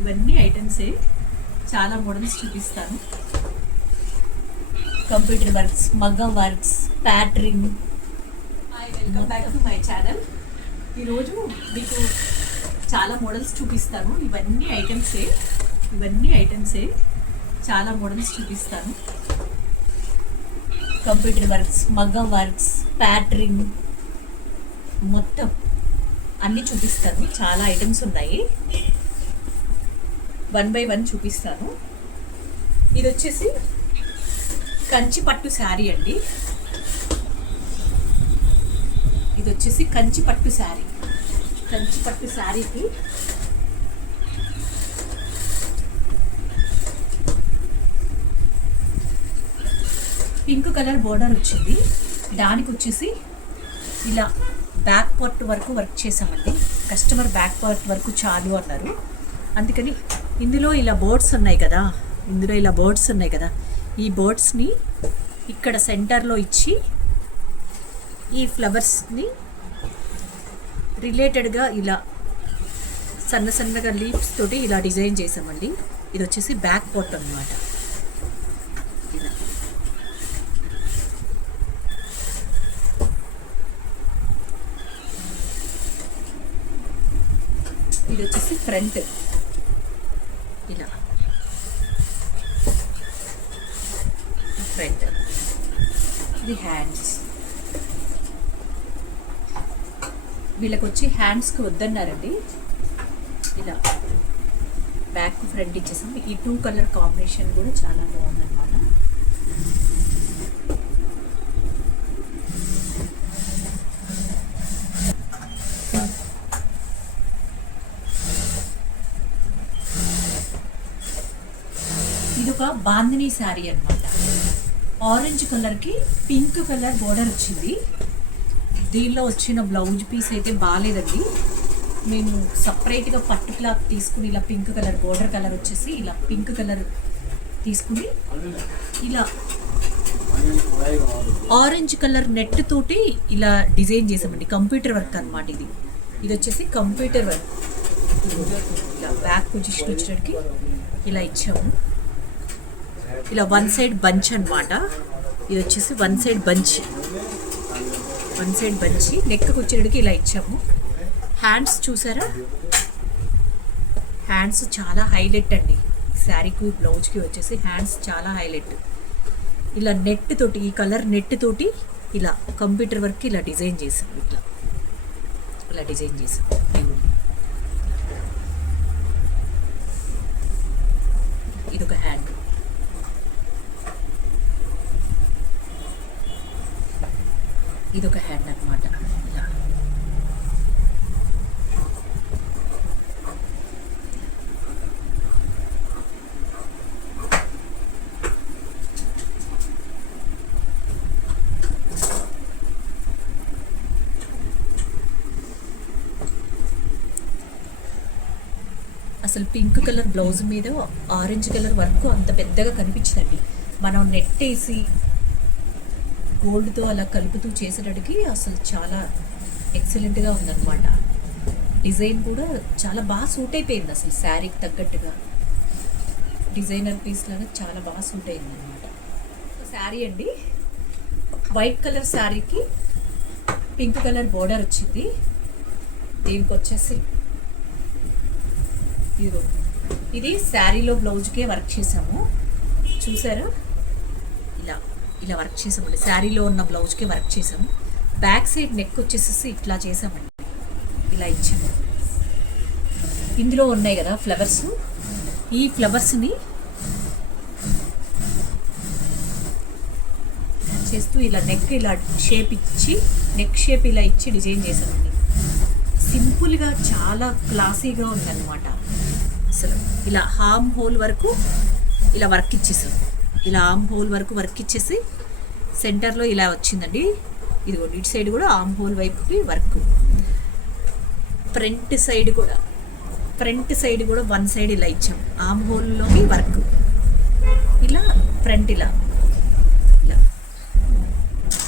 ఇవన్నీ ఐటమ్సే. చాలా మోడల్స్ చూపిస్తాను. కంప్యూటర్ వర్క్స్, మగ్గం works, patterning. Welcome back to my channel. ఈరోజు మీకు చాలా మోడల్స్ చూపిస్తాను. ఇవన్నీ ఐటమ్సే. చాలా మోడల్స్ చూపిస్తాను. కంప్యూటర్ వర్క్స్, మగ్గం వర్క్స్, ప్యాటరింగ్ మొత్తం అన్నీ చూపిస్తాను. చాలా ఐటమ్స్ ఉన్నాయి. 1 by 1 చూపిస్తాను. ఇది వచ్చేసి కంచి పట్టు శారీ అండి. ఇది వచ్చేసి కంచి పట్టు శారీకి పింక్ కలర్ బోర్డర్ వచ్చింది. దానికి వచ్చేసి ఇలా బ్యాక్ పార్ట్ వరకు వర్క్ చేసామండి. కస్టమర్ బ్యాక్ పార్ట్ వరకు చాలు అన్నారు. అందుకని ఇందులో ఇలా బర్డ్స్ ఉన్నాయి కదా, ఈ బర్డ్స్ని ఇక్కడ సెంటర్లో ఇచ్చి ఈ ఫ్లవర్స్ని రిలేటెడ్గా ఇలా సన్నగా లీవ్స్ తోటి ఇలా డిజైన్ చేసామండి. ఇది వచ్చేసి బ్యాక్ పార్ట్ అన్నమాట. ఇది వచ్చేసి ఫ్రంట్. ఇలా ఫ్రంట్. ఇది హ్యాండ్స్. వీళ్ళకి వచ్చి హ్యాండ్స్కి వద్దన్నారండి. ఇలా బ్యాక్ ఫ్రంట్ ఇచ్చేసాం. ఈ 2 కలర్ కాంబినేషన్ కూడా చాలా బాగుందన్నమాట. ఇది ఒక బాందినీ శారీ అన్నమాట. ఆరెంజ్ కలర్కి పింక్ కలర్ బోర్డర్ వచ్చింది. దీనిలో వచ్చిన బ్లౌజ్ పీస్ అయితే బాగాలేదండి. మేము సపరేట్గా పట్టు క్లాత్ తీసుకుని ఇలా పింక్ కలర్ బోర్డర్ కలర్ వచ్చేసి ఇలా పింక్ కలర్ తీసుకుని ఇలా ఆరెంజ్ కలర్ నెట్ తోటి ఇలా డిజైన్ చేసామండి. కంప్యూటర్ వర్క్ అన్నమాట. ఇది వచ్చేసి కంప్యూటర్ వర్క్. ఇలా బ్యాక్ పొజిషన్ వచ్చేటికి ఇలా ఇచ్చాము. ఇలా 1 సైడ్ బంచ్ అన్నమాట. ఇది వచ్చేసి 1 సైడ్ బంచ్ నెక్కి వచ్చేటికి ఇలా ఇచ్చాము. హ్యాండ్స్ చూసారా? హ్యాండ్స్ చాలా హైలైట్ అండి. శారీకి బ్లౌజ్కి వచ్చేసి హ్యాండ్స్ చాలా హైలైట్. ఇలా నెట్ తోటి, ఈ కలర్ నెట్ తోటి ఇలా కంప్యూటర్ వర్క్ ఇలా డిజైన్ చేసాం. ఇలా డిజైన్ చేసాం. ఇదొక హ్యాండ్. ఇదొక హ్యాండ్ అన్నమాట. ఇలా అసలు పింక్ కలర్ బ్లౌజ్ మీద ఆరెంజ్ కలర్ వర్క్ అంత పెద్దగా కనిపించదండి. మనం నెట్ వేసి గోల్డ్తో అలా కలుపుతూ చేసేటడికి అసలు చాలా ఎక్సలెంట్గా ఉందన్నమాట. డిజైన్ కూడా చాలా బాగా సూట్ అయిపోయింది. అసలు శారీకి తగ్గట్టుగా డిజైనర్ పీస్ లాగా చాలా బాగా సూట్ అయింది అనమాట. శారీ అండి, వైట్ కలర్ శారీకి పింక్ కలర్ బోర్డర్ వచ్చింది. దీనికి వచ్చేసి ఇది శారీలో బ్లౌజ్కే వర్క్ చేసాము. చూసారా? ఇలా వర్క్ చేసామండి. శారీలో ఉన్న బ్లౌజ్కి వర్క్ చేసాము. బ్యాక్ సైడ్ నెక్ వచ్చేసేసి ఇట్లా చేసామండి. ఇలా ఇచ్చాము. ఇందులో ఉన్నాయి కదా ఫ్లవర్స్, ఈ ఫ్లవర్స్ని చేస్తూ ఇలా నెక్ ఇలా షేప్ ఇచ్చి, నెక్ షేప్ ఇలా ఇచ్చి డిజైన్ చేసామండి. సింపుల్గా చాలా క్లాసీగా ఉందన్నమాట. అసలు ఇలా హామ్ హోల్ వరకు ఇలా వర్క్ ఇచ్చేసాం. ఇలా ఆమ్ హోల్ వరకు వర్క్ ఇచ్చేసి సెంటర్లో ఇలా వచ్చిందండి. ఇది ఇటు సైడ్ కూడా ఆమ్ హోల్ వైపుకి వర్క్. ఫ్రంట్ సైడ్ కూడా 1 సైడ్ ఇలా ఇచ్చాం. ఆమ్ హోల్లోకి వర్క్ ఇలా ఫ్రంట్ ఇలా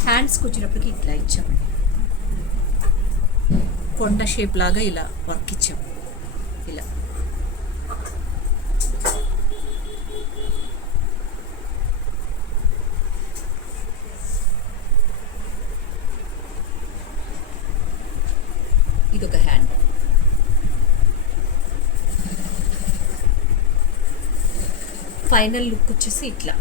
హ్యాండ్స్కి వచ్చినప్పటికి ఇట్లా ఇచ్చామండి. కొండ షేప్ లాగా ఇలా వర్క్ ఇచ్చాము. ఇలా ఇది ఒక హ్యాండ్. ఫైనల్ లుక్ వచ్చేసి ఇట్లా.